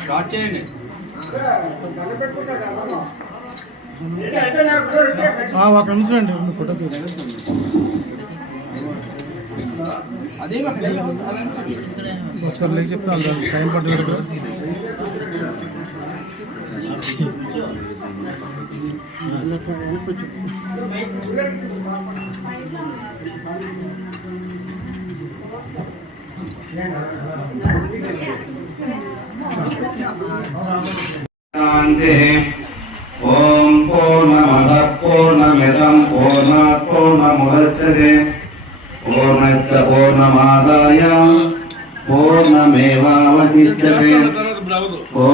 Start చేయండి. ఒక నిమిషం అండి ఫోటో ఒకసారి లేదు చెప్తాను టైం పట్టుకు కదా शान्तिः ॐ पूर्णमदः पूर्णमिदम् पूर्णात् पूर्णमुदच्यते पूर्णस्य पूर्णमादाय पूर्णमेवावशिष्यते ॐ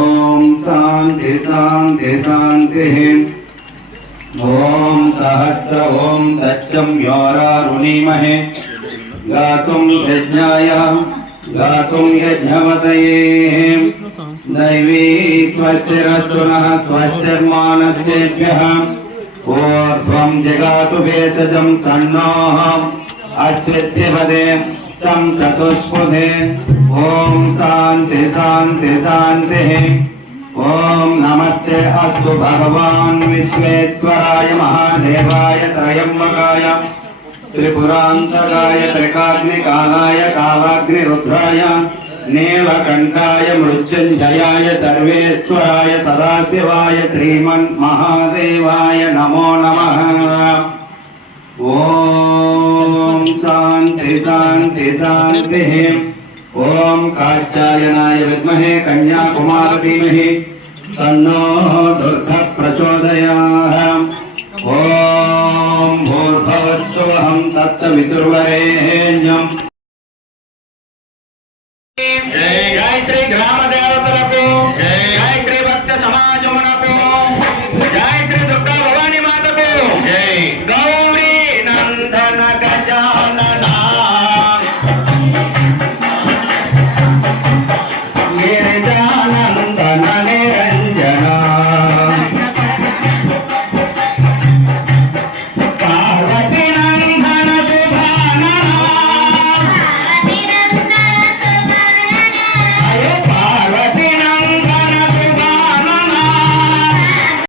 शान्ति शान्ति शान्तिः ॐ सहस्र, ॐ दक्षं योरारुणीमहे। गातुं यज्ञाय, गातुं यज्ञवतये। दैवी स्वस्तिरस्तुनः स्वश्चर्माणस्येभ्यः ऊर्ध्वं जगातु भेषजं सन्नोः। अश्वित्यपदे सं चतुष्पुधे ॐ शान्ति शान्ति, शान्तिः। ఓం నమస్తే అస్తు భగవాన్ విశ్వేశ్వరాయ మహాదేవాయ త్రయంబకాయ త్రిపురాంతకాయ త్రికాగ్నికాలాయ కాలాగ్నిరుద్రాయ నీలకంఠాయ మృత్యుంజయాయ సర్వేశ్వరాయ సదాశివాయ శ్రీమన్ మహాదేవాయ నమో నమ. ఓం శాంతి శాంతి శాంతి. ओम कात्यायनाय विद्महे कन्याकुमार धीमहि तन्नो दुर्ग प्रचोदयाः ओम भूर्भवस्व अहम तत्त तत्सवितुर्वरेण्यम्। जय गायत्री ग्राम